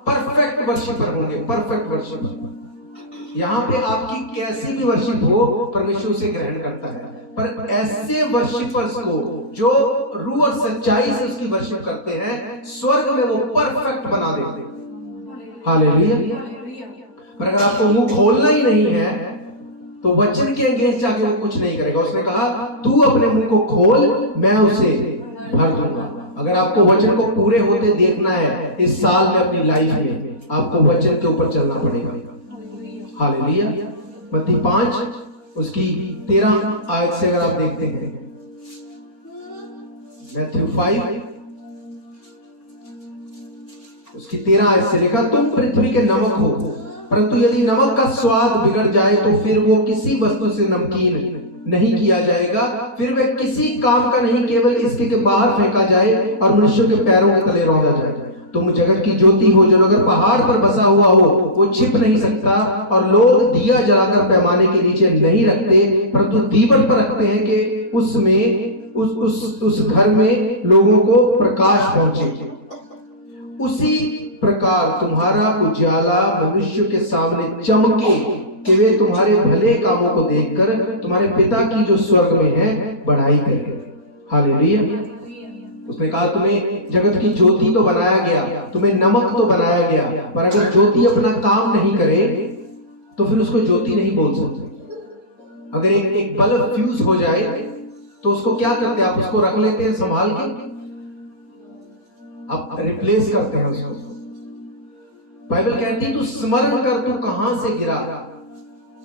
परफेक्ट वर्शिपर होंगे, परफेक्ट वर्शिपर। यहाँ पे आपकी कैसी भी वर्शिप हो परमेश्वर उसे ग्रहण करता है, पर ऐसे वर्शिपर्स को जो रूह और सच्चाई से उसकी वर्शिप करते हैं, स्वर्ग में वो परफेक्ट बना देते हैं। हालेलुया। पर अगर आपको मुंह खोलना ही नहीं है तो वचन के अगेंस्ट जाके वो कुछ नहीं करेगा। उसने कहा तू अपने मुंह को खोल, मैं उसे भर दूंगा। अगर आपको वचन को पूरे होते देखना है इस साल में अपनी लाइफ में, आपको वचन के ऊपर चलना पड़ेगा। हालेलुया। मत्ती 5 उसकी 13 आयत से अगर आप देखते हैं, मैथ्यू 5 उसकी 13 आयत से लिखा, तुम पृथ्वी के नमक हो, परंतु यदि नमक का स्वाद बिगड़ जाए तो फिर वो किसी वस्तु से नमकीन नहीं किया जाएगा, फिर वह किसी काम का नहीं, केवल इसके के बाहर फेंका जाए और मनुष्यों के पैरों के तले रौंदा जाए। तुम जगत की ज्योति हो, जो अगर पहाड़ पर बसा हुआ हो वो छिप नहीं सकता, और लोग दिया जलाकर पैमाने के नीचे नहीं रखते परंतु दीपक पर रखते हैं कि उसमें उस घर में लोगों को प्रकाश पहुंचे। उसी प्रकार तुम्हारा उजाला मनुष्य के सामने चमके कि वे तुम्हारे भले कामों को देखकर तुम्हारे पिता की जो स्वर्ग में है बढ़ाई करें। हालेलुया। उसने कहा तुम्हें जगत की ज्योति तो बनाया गया, तुम्हें नमक तो बनाया गया, पर अगर ज्योति अपना काम नहीं करे तो फिर उसको ज्योति नहीं बोल सकते। अगर एक बल्ब फ्यूज हो जाए तो उसको क्या करते हैं आप? उसको रख लेते हैं संभाल के, आप रिप्लेस करते हैं उसको। बाइबल कहती है तू स्मरण कर तू कहां से गिरा,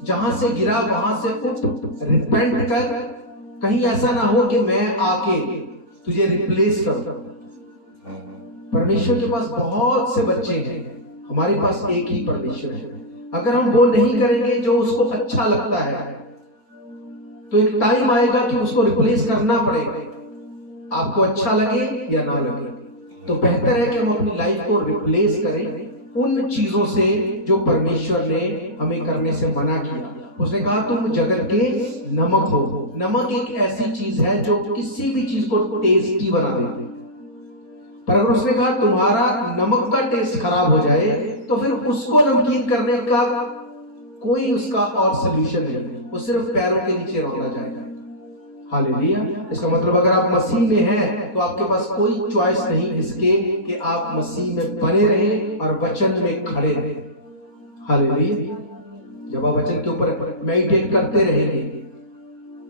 जहां से गिरा वहां से उठ, रिपेंट कर। कहीं ऐसा ना हो कि मैं आके तुझे रिप्लेस कर। परमेश्वर के पास बहुत से बच्चे हैं, हमारे पास एक ही परमेश्वर है। अगर हम वो नहीं करेंगे जो उसको अच्छा लगता है तो एक टाइम आएगा कि उसको रिप्लेस करना पड़ेगा, आपको अच्छा लगे या ना लगे। तो बेहतर है कि हम अपनी लाइफ को रिप्लेस करें उन चीजों से जो परमेश्वर ने हमें करने से मना किया। उसने कहा तुम जगत के नमक हो। नमक एक ऐसी चीज है जो किसी भी चीज को टेस्टी बना देती है, पर अगर उसने कहा तुम्हारा नमक का टेस्ट खराब हो जाए तो फिर उसको नमकीन करने का कोई उसका और सोल्यूशन नहीं, वो सिर्फ पैरों के नीचे रौंदा जाएगा। हालेलुया। इसका मतलब अगर आप मसीह में हैं तो आपके पास कोई चॉइस नहीं इसके कि आप मसीह में बने रहें और वचन में खड़े रहें। हालेलुया। जब आप वचन के ऊपर मेडिटेट करते रहेंगे,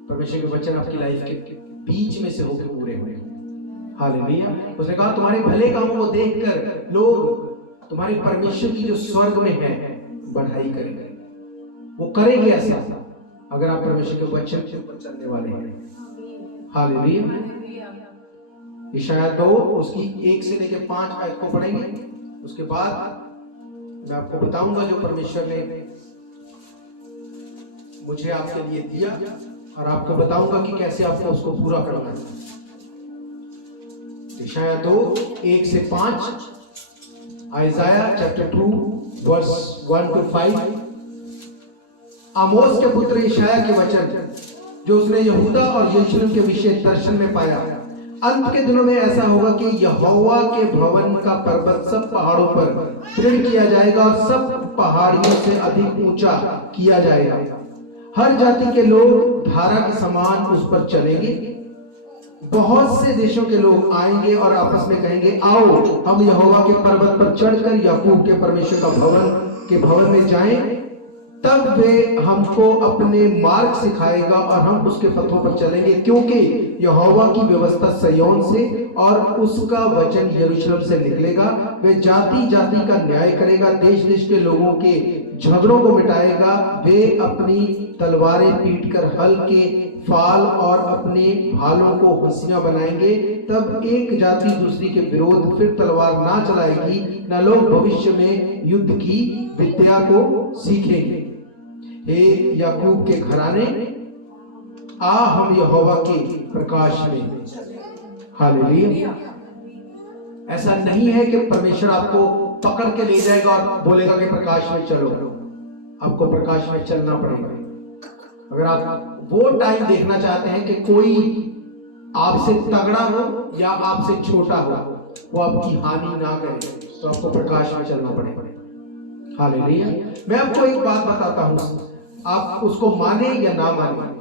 परमेश्वर के वचन आपकी लाइफ के बीच में से होकर पूरे होंगे। हालेलुया। उसने कहा तुम्हारे भले कामों को देखकर लोग तुम्हारे परमेश्वर की जो स्वर्ग में है बढ़ाई करेंगे। वो करेंगे ऐसा अगर आप परमेश्वर के वचन के ऊपर चलने वाले हैं। हालेलुया। यशायाह 2 उसकी 1 से लेकर 5 आयत को पढ़ेंगे। उसके बाद मैं आपको बताऊंगा जो परमेश्वर ने मुझे आपके लिए दिया और आपको बताऊंगा कि कैसे आपको उसको पूरा करना है। यशायाह 2 1 से 5, आइज़ाया चैप्टर 2 वर्स 1 to 5, आमोस के पुत्र यशायाह के वचन जो उसने यहूदा और यरूशलेम के विषय दर्शन में पाया। अंत के दिनों में ऐसा होगा कि यहोवा के भवन का पर्वत सब पहाड़ों पर दृढ़ किया जाएगा और सब पहाड़ियों से अधिक ऊंचा किया जाएगा। हर जाति के लोग धारा के समान उस पर चलेंगे। बहुत से देशों के लोग आएंगे और आपस में कहेंगे, आओ हम यहोवा के पर्वत पर चढ़कर याकूब के परमेश्वर का भवन में जाएं। तब वे हमको अपने मार्ग सिखाएगा और हम उसके पथों पर चलेंगे, क्योंकि यहोवा की व्यवस्था सिय्योन से और उसका वचन यरूशलेम से निकलेगा। वे जाति जाति का न्याय करेगा, देश देश के लोगों के झगड़ों को मिटाएगा। वे अपनी तलवारें पीटकर हल के फाल और अपने भालों को हंसियां बनाएंगे। तब एक जाति दूसरी के विरोध फिर तलवार ना चलाएगी, न लोग भविष्य में युद्ध की विद्या को सीखेंगे। हे याकूब के घराने, आ हम यहोवा के प्रकाश में। हालेलुया। ऐसा नहीं है कि परमेश्वर आपको पकड़ के ले जाएगा और बोलेगा कि प्रकाश में चलो। आपको प्रकाश में चलना पड़ेगा। अगर आप वो टाइम देखना चाहते हैं कि कोई आपसे तगड़ा हो या आपसे छोटा हो, वो आपकी हानि ना करे, तो आपको प्रकाश में चलना पड़ेगा। हालेलुया। मैं आपको एक बात बताता हूं, आप उसको माने या ना माने,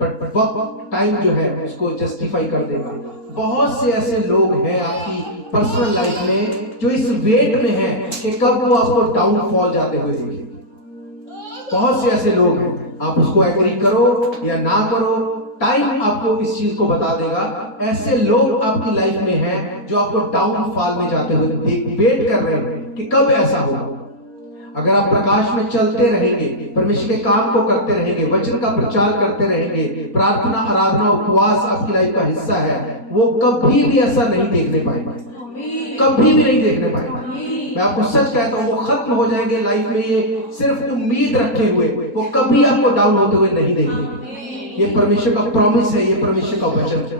पर वक्त टाइम जो है उसको जस्टिफाई कर देगा। बहुत से ऐसे लोग हैं आपकी पर्सनल लाइफ में जो इस वेट में हैं कि कब वो आपको डाउनफॉल जाते हुए देखेंगे। बहुत से ऐसे लोग हैं, आप उसको एग्री करो या ना करो, टाइम आपको इस चीज को बता देगा। ऐसे लोग आपकी लाइफ में हैं जो आपको डाउनफॉल में जाते हुए वेट कर रहे हैं कि कब ऐसा होगा। अगर आप प्रकाश में चलते रहेंगे, परमेश्वर के काम को करते रहेंगे, वचन का प्रचार करते रहेंगे, प्रार्थना, आराधना, उपवास आपकी लाइफ का हिस्सा है, वो कभी भी ऐसा नहीं देखने पाएंगे, कभी भी नहीं देखने पाएंगे। मैं आपको सच कहता हूं, वो खत्म हो जाएंगे लाइफ में ये सिर्फ उम्मीद रखे हुए, वो कभी आपको डाउन होते हुए नहीं देखेंगे। ये परमेश्वर का प्रॉमिस है, ये परमेश्वर का वचन है।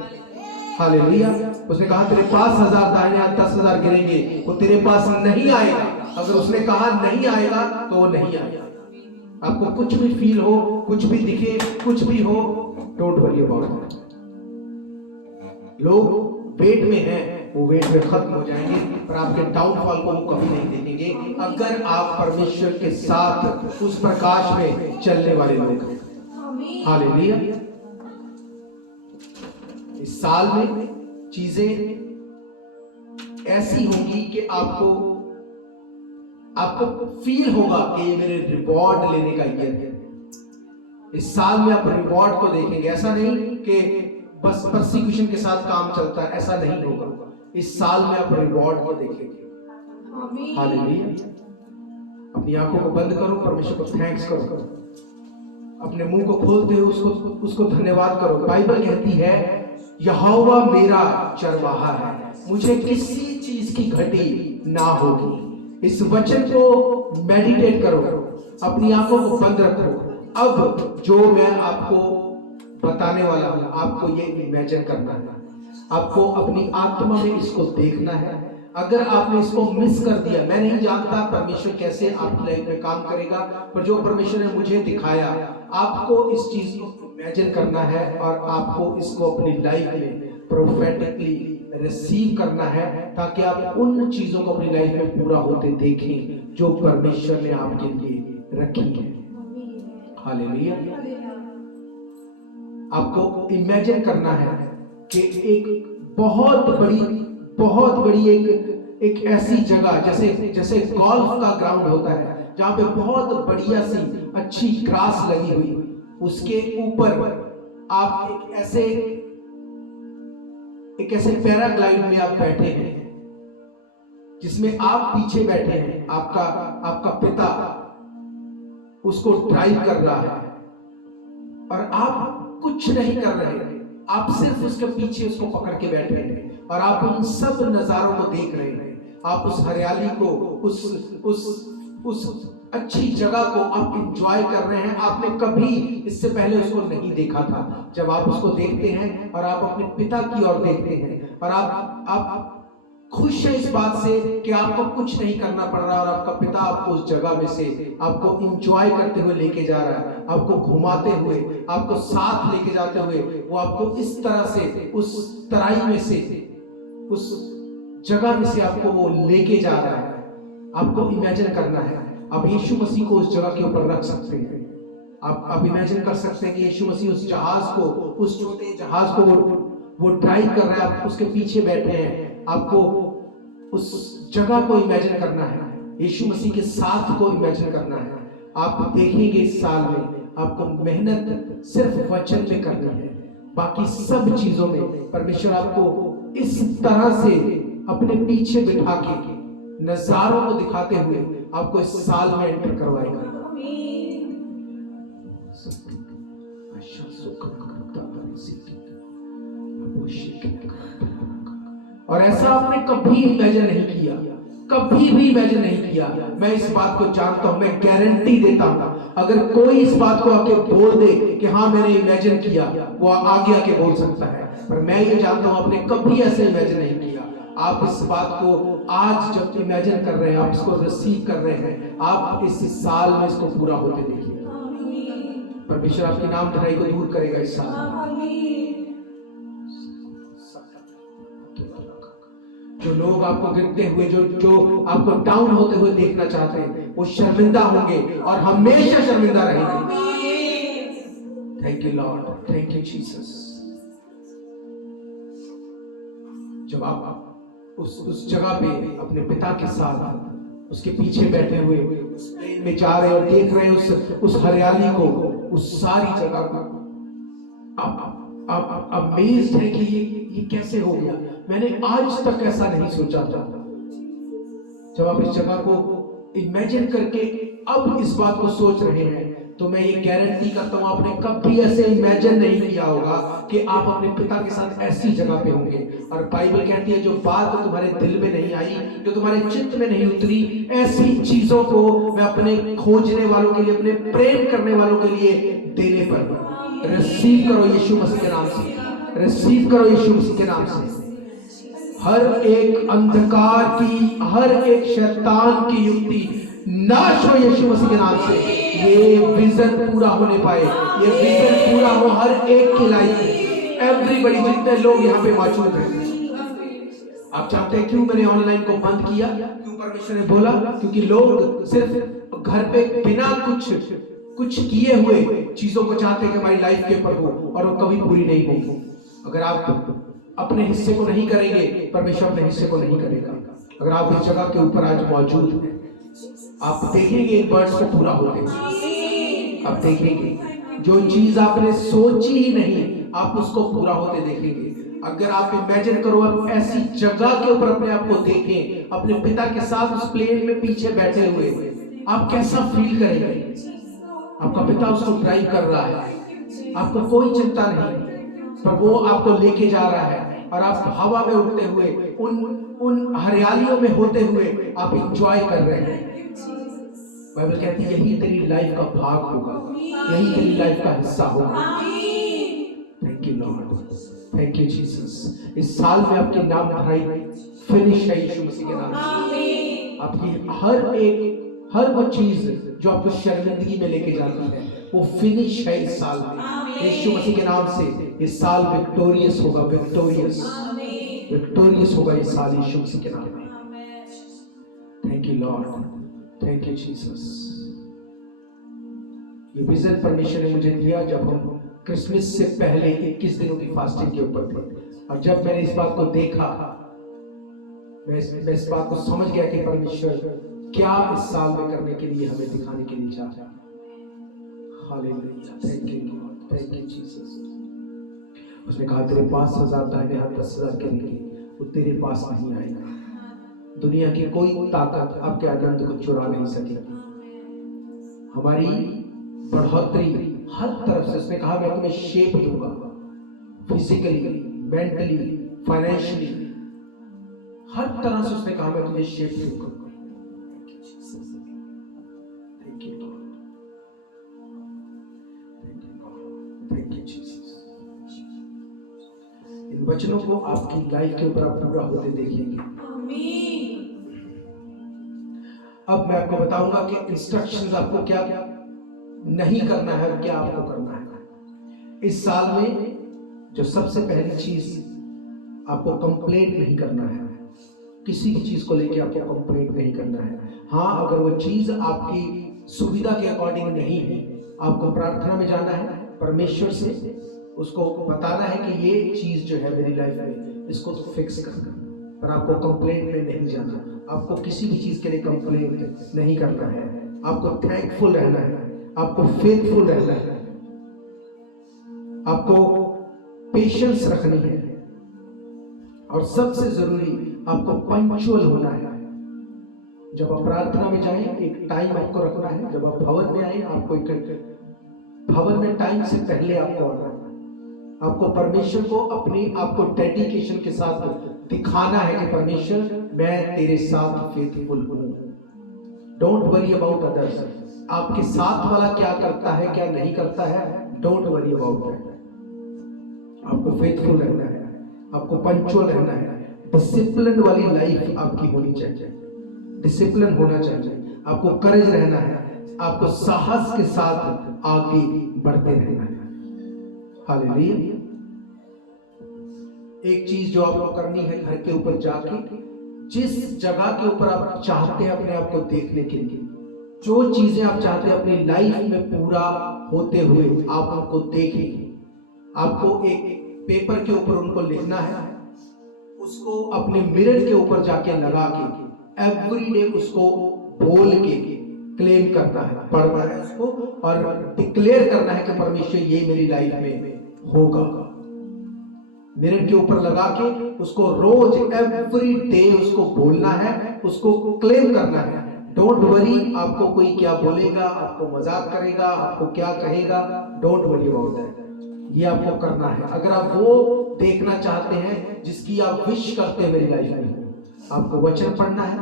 हालेलुया। उसने कहा तेरे पास 1000 दाहिने हाथ 10,000 गिरेंगे, वो तेरे पास नहीं आएगा। अगर उसने कहा नहीं आएगा तो वो नहीं आएगा। आपको कुछ भी फील हो, कुछ भी दिखे, कुछ भी हो, डोंट वरी अबाउट इट। लोग वेट में हैं, वो वेट में खत्म हो जाएंगे, पर आपके डाउनफॉल को वो कभी नहीं देखेंगे अगर आप परमेश्वर के साथ उस प्रकाश में चलने वाले लोग हैं। हालेलुया। इस साल में चीजें ऐसी होंगी कि आपको फील होगा कि ये मेरे रिवॉर्ड लेने का ईयर है। इस साल में आप रिवॉर्ड को देखेंगे। ऐसा नहीं कि बस परसिक्यूशन के साथ काम चलता है, ऐसा नहीं होगा। इस साल में आप रिवॉर्ड को देखेंगे। हालेलुया। अपनी आंखों को बंद करो, परमेश्वर को थैंक्स करो, अपने मुंह को खोलते हुए उसको धन्यवाद करो। बाइबल कहती है यहोवा मेरा चरवाहा है, मुझे किसी चीज की घटी ना होगी। इस वचन को मेडिटेट करो, अपनी आंखों को बंद रखो। अब जो मैं आपको बताने वाला हूं, आपको ये इमेजिन करना है, आपको अपनी आत्मा में इसको देखना है। अगर आपने इसको मिस कर दिया, मैं नहीं जानता परमेश्वर कैसे आपकी लाइफ में काम करेगा, पर जो परमेश्वर ने मुझे दिखाया, आपको इस चीज को इमेजिन करना है और आपको इसको अपनी लाइफ में प्रोफेटिकली रिसीव करना है, ताकि आप उन चीजों को अपनी लाइफ में पूरा होते देखें जो परमेश्वर ने आपके लिए रखी है। हालेलुया। आपको इमेजिन करना है कि एक बहुत बड़ी एक एक ऐसी जगह जैसे गोल्फ का ग्राउंड होता है जहाँ पे बहुत बढ़िया सी अच्छी ग्रास लगी हुई, उसके ऊपर आप एक ऐसे पैराग्लाइड में आप बैठे हैं जिसमें आप पीछे बैठे हैं, आपका पिता उसको ड्राइव कर रहा है और आप कुछ नहीं कर रहे, आप सिर्फ उसके पीछे उसको पकड़ के बैठे हैं और आप उन सब नजारों को देख रहे हैं। आप उस हरियाली को, उस अच्छी जगह को आप एंजॉय कर रहे हैं। आपने कभी इससे पहले उसको नहीं देखा था। जब आप उसको देखते हैं और आप अपने पिता की ओर देखते हैं और आप खुश है इस बात से कि आपको कुछ नहीं करना पड़ रहा और आपका पिता आपको उस जगह में से आपको एंजॉय करते हुए लेके जा रहा है, आपको घुमाते हुए, आपको साथ लेके जाते हुए, वो आपको इस तरह से उस तराई में से, उस जगह में से आपको वो लेके जा रहा है। आपको इमेजिन करना है, आप यीशु मसीह को उस जगह के ऊपर रख सकते हैं। आप इमेजिन कर सकते हैं कि यीशु मसीह उस जहाज को, उस छोटे जहाज को वो ड्राइव कर रहा है, आप उसके पीछे बैठे हैं। आपको उस जगह को इमेजिन करना है, यीशु मसीह के साथ को इमेजिन करना है। आप देखेंगे इस साल में आपको मेहनत सिर्फ वचन में करनी है, बाकी सब चीजों में परमेश्वर आपको इस तरह से अपने पीछे बिठा के नजारों को दिखाते हुए आपको इस साल में एंटर करवाएगा। और ऐसा आपने कभी इमेजिन नहीं किया, कभी भी इमेजिन नहीं किया। मैं इस बात को जानता हूं, मैं गारंटी देता हूं, अगर कोई इस बात को आके बोल दे कि हाँ मैंने इमेजिन किया, वो आगे आके बोल सकता है, पर मैं ये जानता हूं आपने कभी ऐसे इमेजिन नहीं किया। आप इस बात को आज जब इमेजिन कर रहे हैं, आप इसको रिसीव कर रहे हैं, आप इस साल में इसको पूरा होते देखिए। परमेश्वर आपकी नाम धराई को दूर करेगा इस साल। जो लोग आपको गिरते हुए, जो आपको डाउन होते हुए देखना चाहते हैं, वो शर्मिंदा होंगे और हमेशा शर्मिंदा रहेंगे। Thank you lord, thank you Jesus. जब आप उस जगह पे अपने पिता के साथ उसके पीछे बैठे हुए उस प्लेन में जा रहे और देख रहे हैं उस हरियाली को, उस सारी जगह को, आप अमेज्ड है कि ये कैसे हो गया। मैंने आज तक ऐसा नहीं सोचा था। जब आप इस जगह को इमेजिन करके अब इस बात को सोच रहे हैं, तो मैं ये गारंटी करता हूं आपने कभी ऐसे इमेजिन नहीं किया होगा कि आप अपने पिता के साथ ऐसी जगह पे होंगे। और बाइबल कहती है जो बात तुम्हारे दिल में नहीं आई, जो तुम्हारे चित्त में नहीं उतरी, ऐसी चीजों को मैं अपने खोजने वालों के लिए, अपने प्रेम करने वालों के लिए देने पर। रिसीव करो यीशु मसीह के नाम से, रिसीव करो यीशु मसीह के नाम से। हर एक अंधकार की, हर एक शैतान की युक्ति नाश हो यीशु मसीह के नाम से। ये विजन पूरा होने पाए, ये विजन पूरा हो हर एक की लाइफ में। एवरीबॉडी, जितने लोग यहाँ पे मौजूद हैं, आप चाहते हैं क्यों मैंने ऑनलाइन को बंद किया, क्यों परमेश्वर ने बोला? क्योंकि लोग सिर्फ घर पे बिना कुछ किए हुए चीजों को चाहते हैं कि हमारी लाइफ के ऊपर हो, और वो कभी पूरी नहीं होगी। अगर आप अपने हिस्से को नहीं करेंगे, परमेश्वर अपने हिस्से को नहीं करेगा। अगर आप इस जगह के ऊपर आज मौजूद हैं, आप देखेंगे इन वर्ड्स को पूरा होते हैं। आप देखेंगे जो चीज आपने सोची ही नहीं, आप उसको पूरा होते देखेंगे। अगर आप इमेजिन करो, आप ऐसी जगह के ऊपर अपने आप को देखें, अपने पिता के साथ उस प्लेन में पीछे बैठे हुए, आप कैसा फील करेंगे? आपका पिता उसको ड्राइव कर रहा है, आपको कोई चिंता नहीं, पर वो आपको लेके जा रहा है और आप हवा में उड़ते हुए, उन हरियालियों में होते हुए आप एंजॉय कर रहे हैं। बाइबल कहती है यही तेरी लाइफ का भाग होगा, यही तेरी लाइफ का हिस्सा होगा। Thank you lord, thank you Jesus. इस साल में आपके नाम धराई फिनिश है यीशु मसीह के नाम से। आपकी हर वो चीज जो आपको शर्मिंदगी में लेके जाती है, वो फिनिश है इस साल में यीशु मसीह के नाम से। इस साल विक्टोरियस होगा, विक्टोरियस होगा इस साल यीशु मसीह के नाम में। Thank you lord, thank you Jesus. ये विजन परमेश्वर ने मुझे दिया जब हम क्रिसमस से पहले 21 दिनों की फास्टिंग के ऊपर थे, और जब मैंने इस बात को देखा मैं इस बात को समझ गया कि परमेश्वर क्या इस साल में करने के लिए हमें दिखाने के लिए चाहता है। Hallelujah, thank you lord, thank you Jesus. उसने कहा तेरे पास 1000 दाहिने हाथ 10,000 करेंगे, वो तेरे पास नहीं आएगा। दुनिया की कोई ताकत आपके आनंद को चुरा नहीं सकेगी। हमारी बढ़ोतरी हर तरफ से, उसने कहा मैं तुम्हें शेप दूंगा, फिजिकली, मेंटली, फाइनेंशियली, हर तरह से उसने कहा मैं तुम्हें शेप दूंगा। Thank you lord, thank you lord, thank you Jesus. इन वचनों को आपकी लाइफ के ऊपर आप पूरा होते देखेंगे। अब मैं आपको बताऊंगा कि इंस्ट्रक्शंस आपको क्या नहीं करना है और क्या आपको करना है। इस साल में जो सबसे पहली चीज, आपको कंप्लेंट नहीं करना है। किसी भी चीज को लेके आपको कंप्लेंट नहीं करना है। हाँ, अगर वो चीज आपकी सुविधा के अकॉर्डिंग नहीं है, आपको प्रार्थना में जाना है, परमेश्वर से उसको बताना है कि ये चीज जो है मेरी लाइफ में, इसको तो फिक्स करना। पर आपको कंप्लेंट में नहीं जाना। आपको किसी भी चीज के लिए कंप्लेंट नहीं करना है। आपको थैंकफुल रहना है, आपको फेथफुल रहना है, आपको पेशेंस रखनी है, और सबसे जरूरी आपको पंक्चुअल होना है। जब आप प्रार्थना में जाएं, एक टाइम आपको रखना है। जब आप भवन में आए, आपको एक भवन में टाइम से पहले आपको आना है। आपको परमेश्वर को अपने आपको डेडिकेशन के साथ दिखाना है कि परमेश्वर मैं तेरे साथ फेथफुल हूं। Don't worry about others. आपके साथ वाला क्या करता है क्या नहीं करता है, डोंट वरी अबाउट दैट। आपको फेथफुल रहना है, आपको पंक्चुअल रहना है। डिसिप्लिन वाली लाइफ आपकी होनी चाहिए, डिसिप्लिन होना चाहिए। आपको करेज रहना है, आपको साहस के साथ आगे बढ़ते रहना है। हालेलुया। एक चीज जो आपको करनी है, घर के ऊपर जाके जिस जगह के ऊपर आप चाहते हैं अपने आप को देखने के लिए, जो चीजें आप चाहते हैं अपनी लाइफ में पूरा होते हुए आप उनको देखें। आपको एक पेपर के ऊपर उनको लिखना है, उसको अपने मिरर के ऊपर जाके लगा के एवरीडे उसको बोल के क्लेम करना है, पढ़ना है उसको, और डिक्लेयर करना है कि परमेश्वर ये मेरी लाइफ में होगा। मिरर के ऊपर लगा के उसको रोज एवरी डे उसको बोलना है, उसको क्लेम करना है। डोंट वरी आपको कोई क्या बोलेगा, आपको मजाक करेगा, आपको क्या कहेगा, डोंट वरी अबाउट दैट। ये आपको करना है। अगर आप वो देखना चाहते हैं जिसकी आप विश करते हैं मेरी लाइफ में, आपको वचन पढ़ना है,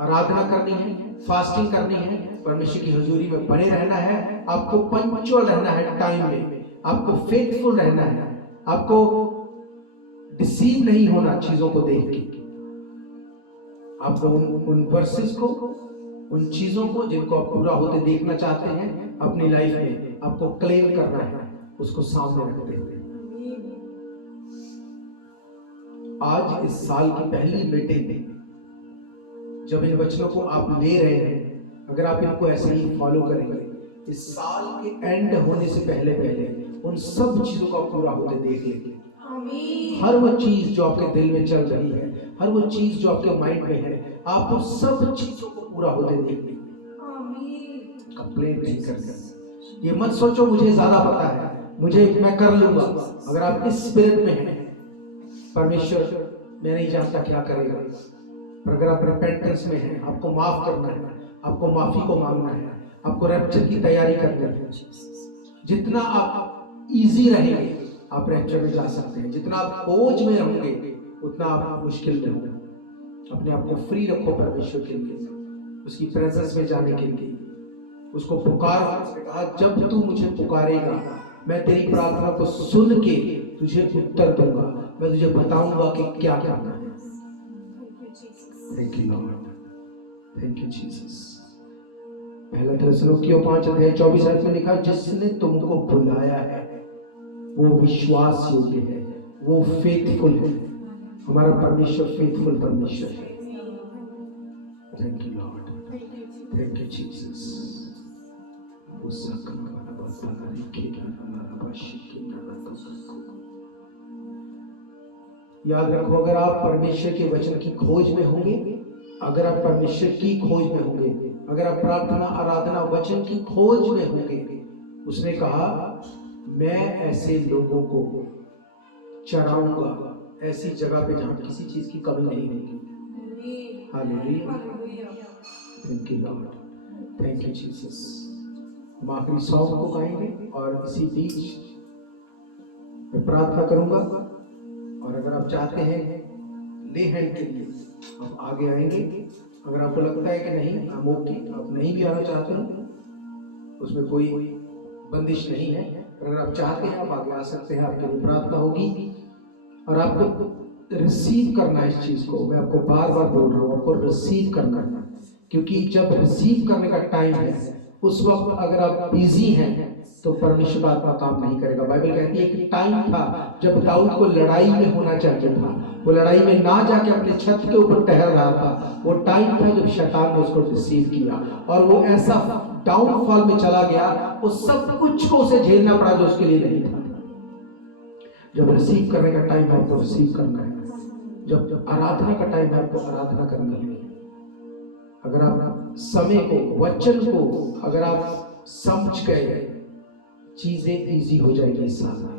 आराधना करनी है, फास्टिंग करनी है, परमेश्वर की हुजूरी में बने रहना है, आपको पंक्चुअल रहना है टाइम में, आपको फेथफुल रहना है, आपको डिसीव नहीं होना चीजों को देख के। आपको उन वर्सेस को, उन चीजों को जिनको आप पूरा होते देखना चाहते हैं अपनी लाइफ में, आपको क्लेम करना है, उसको सामने रखते हुए। आज इस साल की पहली मीटिंग में जब इन वचनों को आप ले रहे हैं, अगर आप इनको ऐसे ही फॉलो करेंगे, इस साल के एंड होने से पहले पहले उन सब चीजों को आप पूरा होते देख लेंगे। हर वो चीज जो आपके दिल में चल रही है, हर वो चीज जो आपके माइंड में है, आप उन सब चीजों को पूरा होते देख लेंगे। कंप्लेंट नहीं करते। ये मत सोचो मुझे ज्यादा पता है, मैं कर लूंगा। अगर आप इस स्पिरिट में हैं, परमेश्वर मैं नहीं जानता क्या करेगा, पर अगर आप रिपेंटेंस में हैं, आपको माफ करना है, आपको माफी को मांगना है, आपको रैप्चर की तैयारी करनी है। जितना आप इजी रहेंगे आप रैप्चर में जा सकते हैं, जितना आप बोझ में रहोगे उतना आप मुश्किल में होंगे। अपने आप को फ्री रखो परमेश्वर के लिए, उसकी प्रेजेंस में जाने के लिए। उसको पुकार, जब तू मुझे पुकारेगा मैं तेरी प्रार्थना को सुन के तुझे उत्तर दूंगा, मैं तुझे बताऊंगा कि क्या करना है। Thank you lord, thank you Jesus. पहला थिस्सलुनीकियों 5:24 में लिखा, जिसने तुमको बुलाया है वो विश्वास योग्य है, वो फेथफुल है। हमारा परमेश्वर फेथफुल परमेश्वर है। Thank you lord, thank you Jesus. याद रखो, अगर आप परमेश्वर के वचन की खोज में होंगे, अगर आप परमेश्वर की खोज में होंगे, अगर आप प्रार्थना, आराधना, वचन की खोज में होंगे, उसने कहा मैं ऐसे लोगों को चराऊंगा ऐसी जगह पे जहां किसी चीज की कमी नहीं होगी। Hallelujah, thank you lord, thank you Jesus. हम आखिरी सॉन्ग को गाएंगे और इसी बीच मैं प्रार्थना करूंगा, और अगर आप चाहते हैं ले हैंड के लिए आप आगे आएंगे। अगर आपको लगता है कि नहीं आप ओके, आप नहीं भी आना चाहते हैं, उसमें कोई बंदिश नहीं है। अगर आप चाहते हैं आप आगे आ सकते हैं, आपके लिए प्रार्थना होगी। और आपको रिसीव करना है इस चीज को, मैं आपको बार बार बोल रहा हूँ, आपको रिसीव करना है, क्योंकि जब रिसीव करने का टाइम है उस वक्त अगर आप बिजी हैं तो परमेश्वर का आत्मा काम नहीं करेगा। बाइबल कहती है एक टाइम था जब दाऊद को लड़ाई में होना चाहिए था, वो लड़ाई में ना जाके अपने छत के ऊपर टहल रहा था। वो टाइम था जब शैतान ने उसको डिसीव किया और वो ऐसा डाउनफॉल में चला गया, वो सब कुछ उसे झेलना पड़ा जो उसके लिए नहीं था। जब रिसीव करने का टाइम है आपको रिसीव करना है, जब आराधना का टाइम है आपको आराधना करनी है। अगर आप समय को, वचन को अगर आप समझ गए, चीजें इजी हो जाएगी इस साल में।